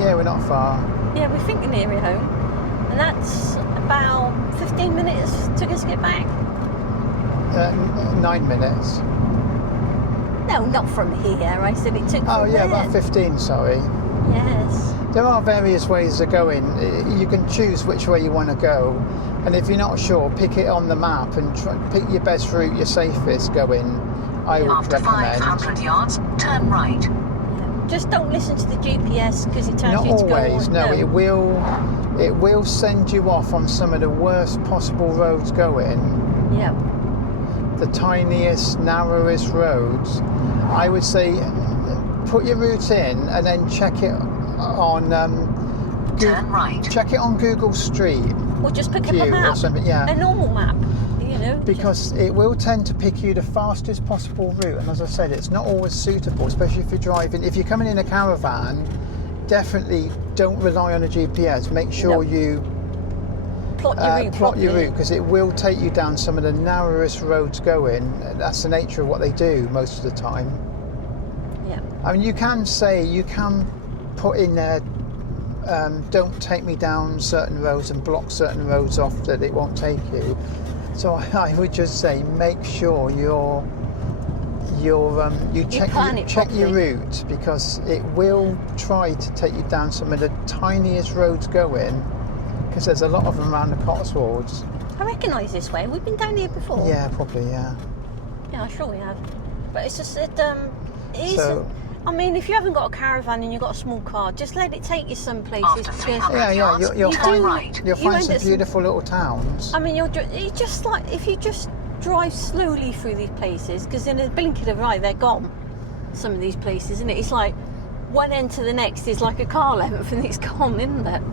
Yeah, we're not far. Yeah, we think we're near home. And that's about 15 minutes took us to get back. 9 minutes. No, not from here. I said it took Oh from yeah, there. about 15. Sorry. Yes. There are various ways of going. You can choose which way you want to go, and if you're not sure, pick it on the map and pick your best route, your safest going. I would After recommend. 500 yards, turn right. Just don't listen to the GPS because it tells Not you to go always. on. No, it will send you off on some of the worst possible roads going. Yeah. The tiniest, narrowest roads. I would say put your route in and then check it on Turn right. check it on Google Street Or just pick up View a or map, something, yeah. a normal map, you know. Because it will tend to pick you the fastest possible route, and as I said, it's not always suitable, especially if you're driving. If you're coming in a caravan, definitely don't rely on a GPS. Make sure you plot your route because it will take you down some of the narrowest roads going. That's the nature of what they do most of the time. Yeah. I mean, you can put in there, don't take me down certain roads and block certain roads off that it won't take you. So I would just say make sure you check your route, because it will try to take you down some of the tiniest roads going, because there's a lot of them around the Cotswolds. I recognise this way. We've been down here before. Yeah, probably, yeah. Yeah, I'm sure we have. But it's just that I mean, if you haven't got a caravan and you've got a small car, just let it take you some places. After Because 300 yards, you'll turn right. You'll find some beautiful little towns. I mean, it's just like if you just drive slowly through these places, because in a blink of an eye they're gone. Some of these places, isn't it? It's like one end to the next is like a car length, and it's gone, isn't it?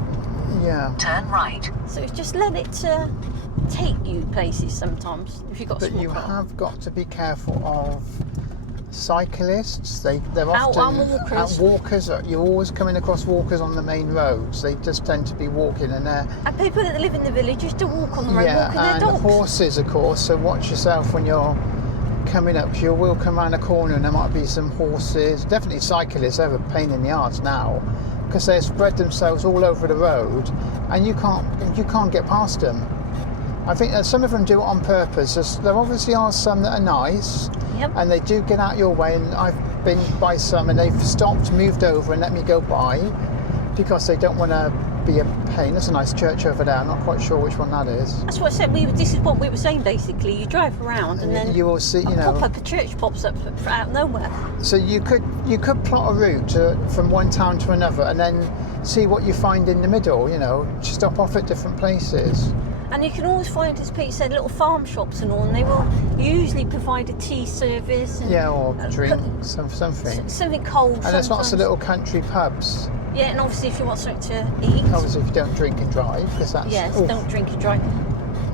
Yeah. Turn right. So just let it take you places sometimes if you've got a small car. But you have got to be careful of cyclists. They're Out often on walkers. walkers. You're always coming across walkers on the main roads. They just tend to be walking, and And people that live in the village used to walk on the road, walking their and dogs. horses, of course. So watch yourself when you're coming up. You will come around a corner, and there might be some horses. Definitely cyclists. They're a pain in the arse now, because they spread themselves all over the road, and you can't get past them. I think that some of them do it on purpose. There obviously are some that are nice, Yep. and they do get out your way, and I've been by some and they've stopped, moved over and let me go by, because they don't want to be a pain. There's a nice church over there. I'm not quite sure which one that is. That's what I said. This is what we were saying basically. You drive around and then you will see, a church pops up out of nowhere. So you could plot a route from one town to another, and then see what you find in the middle. Stop off at different places. And you can always find, as Pete said, little farm shops and all, and they will usually provide a tea service. And, or drinks, something. Something cold. And there's lots of little country pubs. Yeah, and obviously if you want something to eat. Obviously if you don't drink and drive, because that's... Yes, don't drink and drive.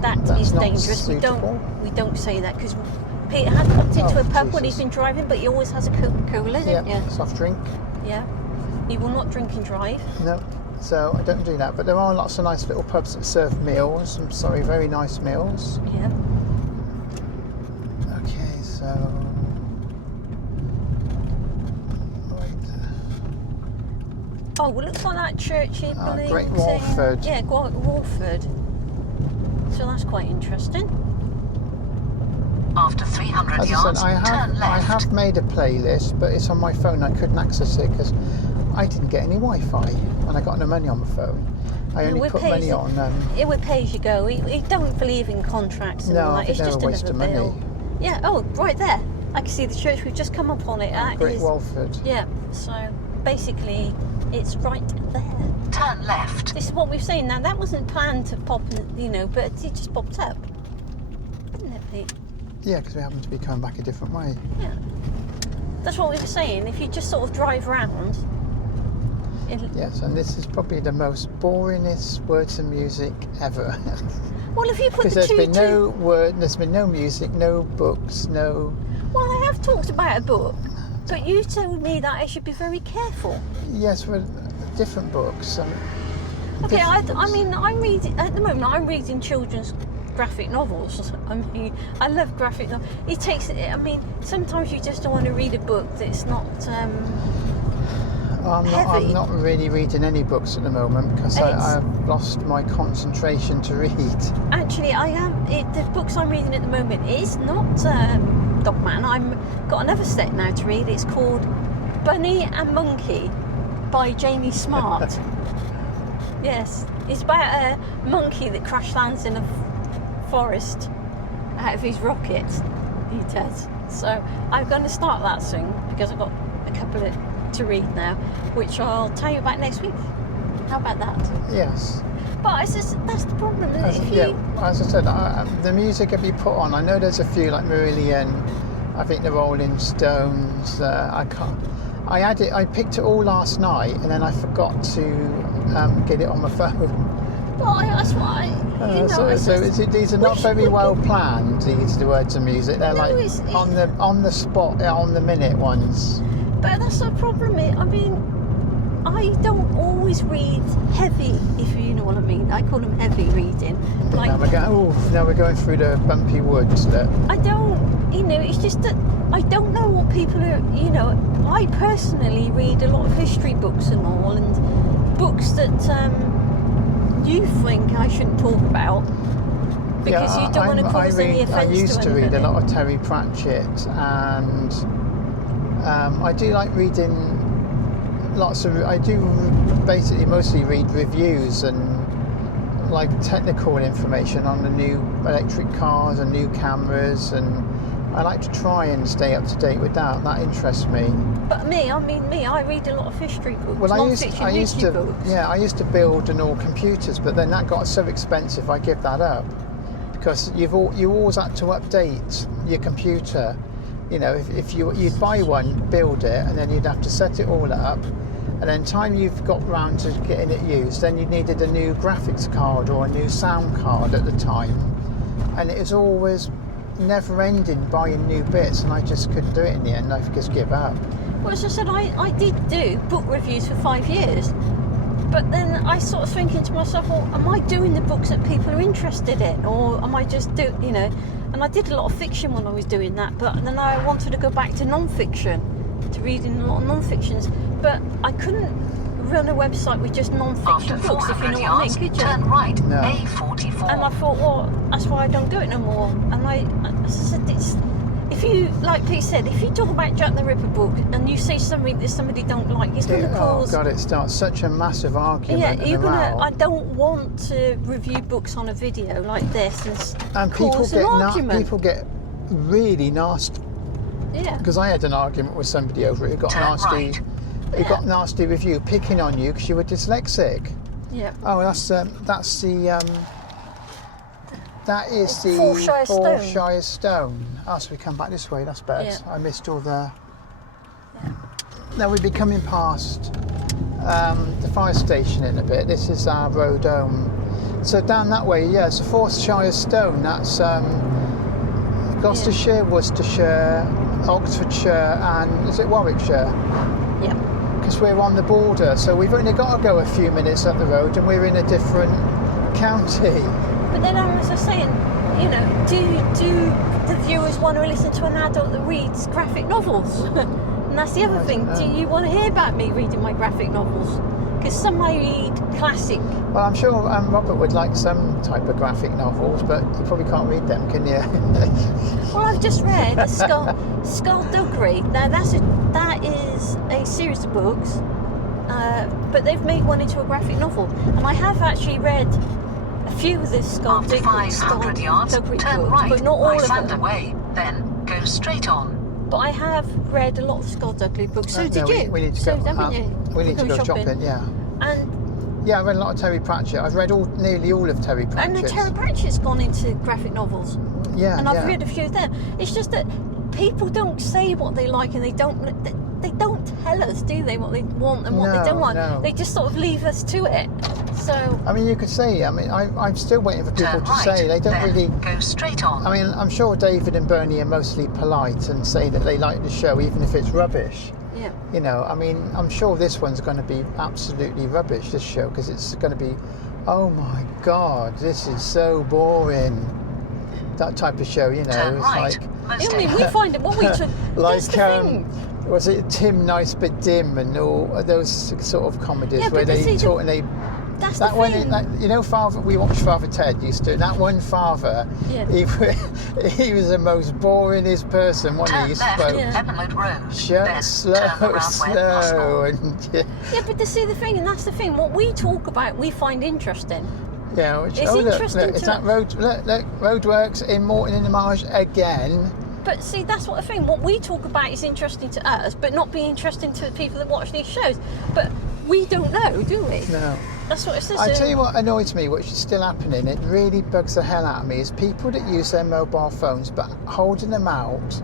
That's not dangerous. suitable. We don't say that, because Peter has popped into a pub when he's been driving, but he always has a Coca-Cola, isn't it? Yeah, soft drink. Yeah. He will not drink and drive. No. So I don't do that, but there are lots of nice little pubs that serve meals. Very nice meals. Yeah. Okay, so Oh, well, it looks like that church here, Great Walford. Yeah, Walford. So that's quite interesting. After 300 As yards, I said, turn left. I have made a playlist, but it's on my phone. I couldn't access it because I didn't get any Wi-Fi, and I got no money on my phone. I only put money on. It would pay as you go. We don't believe in contracts and all that. It's just a waste another of bill. money. Yeah. Oh, right there. I can see the church. We've just come up on it. Great Walford. Yeah. So basically, it's right there. Turn left. This is what we've seen. Now that wasn't planned to pop, but it just popped up, didn't it, Pete? Yeah, because we happen to be coming back a different way. Yeah. That's what we were saying. If you just sort of drive around. Yes, and this is probably the most boringest words and music ever. Well, if you put because there's been no music, no books, no. Well, I have talked about a book, but you told me that I should be very careful. Yes, well, different books. Okay, I mean, I'm reading at the moment. I'm reading children's graphic novels. I mean, I love graphic novels. Sometimes you just don't want to read a book that's not. I'm not really reading any books at the moment because I've lost my concentration to read. Actually, I am. The books I'm reading at the moment is not Dogman. I've got another set now to read. It's called Bunny and Monkey by Jamie Smart. Yes, it's about a monkey that crash lands in a forest out of his rocket. He does. So I'm going to start that soon because I've got a couple to read now, which I'll tell you about next week. How about that? Yes. But that's the problem, isn't it? As I said, the music can be put on. I know there's a few like Marillion, I think the Rolling Stones. I picked it all last night, and then I forgot to get it on my phone. Well, that's why. These are not very well planned. These words of music. They're like on the spot, on the minute ones. But that's the problem. I mean, I don't always read heavy, if you know what I mean. I call them heavy reading. Like, now we're going through the bumpy woods. I don't, it's just that I don't know what people are, I personally read a lot of history books and all, and books that you think I shouldn't talk about because you don't want to cause any offence to anybody. I used to read a lot of Terry Pratchett, and I do like reading I do basically mostly read reviews and like technical information on the new electric cars and new cameras, and I like to try and stay up to date with that. That interests me. But I read a lot of history books. Well, I used to build and all computers, but then that got so expensive I give that up because you always had to update your computer. If you'd buy one, build it, and then you'd have to set it all up, and then time you've got round to getting it used, then you needed a new graphics card or a new sound card at the time, and it was always never ending buying new bits, and I just couldn't do it in the end. I just give up. Well, as I said, I did do book reviews for 5 years, but then I sort of thinking to myself, well, am I doing the books that people are interested in, or am I just and I did a lot of fiction when I was doing that, but then I wanted to go back to non-fiction, to reading a lot of non-fictions, but I couldn't run a website with just non-fiction books, if you know what I mean, could you? Turn right, no. A44. And I thought, well, that's why I don't do it no more. And I said, if you, like Pete said, if you talk about Jack the Ripper book and you say something that somebody don't like, it's going to cause... Oh God, it starts such a massive argument. Yeah, I don't want to review books on a video like this and cause an argument. People get really nasty. Yeah. Because I had an argument with somebody over it who got got nasty review picking on you because you were dyslexic. Yeah. Oh, that's the Warwickshire Stone. Oh, so we come back this way. That's better. Yeah. I missed all the. Yeah. Now we'll be coming past the fire station in a bit. This is our road home. So down that way, it's a Warwickshire Stone. That's Gloucestershire, Worcestershire, Oxfordshire, and is it Warwickshire? Yeah. Because we're on the border, so we've only got to go a few minutes up the road, and we're in a different county. But then I was just saying, do the viewers want to listen to an adult that reads graphic novels? And that's the other thing. Do you want to hear about me reading my graphic novels? Because some I read classic. Well, I'm sure Robert would like some type of graphic novels, but you probably can't read them, can you? Well, I've just read Skullduggery. Now that is a series of books, but they've made one into a graphic novel, and I have actually read a few of the After 500 yards, books, turn right but not all by of them. Sanderway, then go straight on. But I have read a lot of Skullduggery books. So did you? We need to go. Haven't you? We need to go shopping. Yeah. And I read a lot of Terry Pratchett. I've read nearly all of Terry Pratchett. And the Terry Pratchett's gone into graphic novels. Yeah. And I've read a few of them. It's just that people don't say what they like, and they don't tell us, do they, what they want and what they don't want. No. They just sort of leave us to it. So I mean, you could say. I mean, I'm still waiting for people Turn to right, say. They don't then really go straight on. I mean, I'm sure David and Bernie are mostly polite and say that they like the show, even if it's rubbish. yeah. I mean, I'm sure this one's going to be absolutely rubbish, this show, because it's going to be, oh my God, this is so boring. That type of show, Turn it's right. like... I mean, we find it, what we took, like, that's the thing. was it Tim Nice But Dim and all those sort of comedies Yeah, where but they talk and they... That's That the one, thing. Father. We watched Father Ted used to. That one father, Yeah. he was the most boringest person. Turn He left, spoke Emmeload Road. slow, Then turn around where possible. and Yeah, but see the thing, and that's the thing. What we talk about, we find interesting. Which, It's interesting Look, is to- that roadworks in Morton in the Marsh again? But see, that's what the thing. What we talk about is interesting to us, but not be interesting to the people that watch these shows. But we don't know, do we? No. That's what it says. I tell you what annoys me, which is still happening, it really bugs the hell out of me, is people that use their mobile phones but holding them out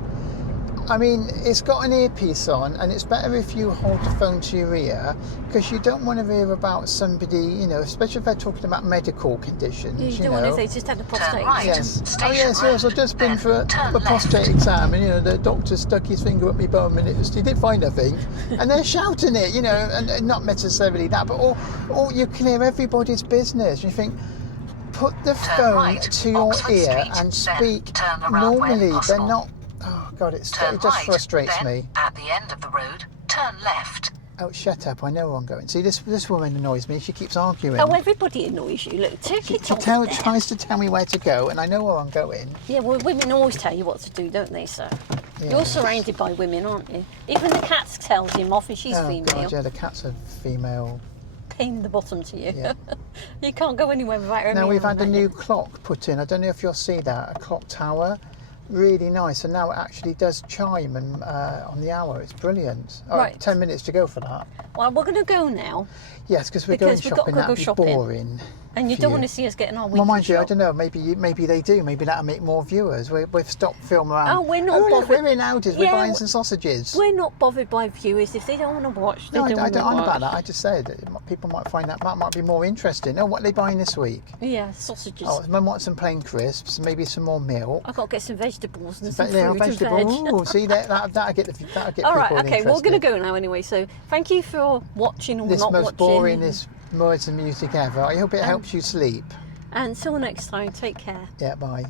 I mean, it's got an earpiece on, and it's better if you hold the phone to your ear, because you don't want to hear about somebody, you know, especially if they're talking about medical conditions. You don't want to say just had a prostate. right. Yes. Oh Station yes, yes. road, I've just been then for a turn prostate left. exam, and you know the doctor stuck his finger up my bum, and he didn't find nothing, and they're shouting it, you know, and not necessarily that, but or you can hear everybody's business. You think, put the Turn phone right, to your Oxford ear Street, and then speak turn around when normally. They're possible. not. Oh God, it Turn just right, frustrates then, me. at the end of the road, turn left. Oh, shut up! I know where I'm going. See, this woman annoys me. She keeps arguing. Oh, everybody annoys you. Look, take She it off there. tries to tell me where to go, and I know where I'm going. Yeah, well, women always tell you what to do, don't they, sir? Yeah. You're surrounded by women, aren't you? Even the cat tells him off, and she's Oh female. God, yeah, the cat's a female. Pain in the bottom to you. Yeah. You can't go anywhere without her. Now we've meowing had a at new you. clock put in. I don't know if you'll see that, a clock tower. Really nice, and now it actually does chime and on the hour. It's brilliant. Oh, Right. 10 minutes to go for that. Well, we're going to go now, Yes, because we're Because going we've got to shopping. go That'd be shopping. boring. and you for don't want to see us getting our weekly Well, mind you, I shop. don't know. Maybe they do. Maybe that'll make more viewers. We've stopped filming around. Oh, we're not look, bothered. we're in Aldi's. We're Yeah, buying some sausages. We're not bothered by viewers. If they don't want to watch, they No, don't I want to don't know watch. about that. I just said that people might find that might be more interesting. Oh, what are they buying this week? Yeah, sausages. Oh, Mum wants some plain crisps, maybe some more milk. I've got to get some vegetables and some But, yeah, fruit and vegetable. veg. Ooh, see that'll get All people right, okay, we're going to interested. go now anyway. So thank you for watching or This not most watching. boringest words and music ever. I hope it helps you sleep. And until next time, take care. Yeah, bye.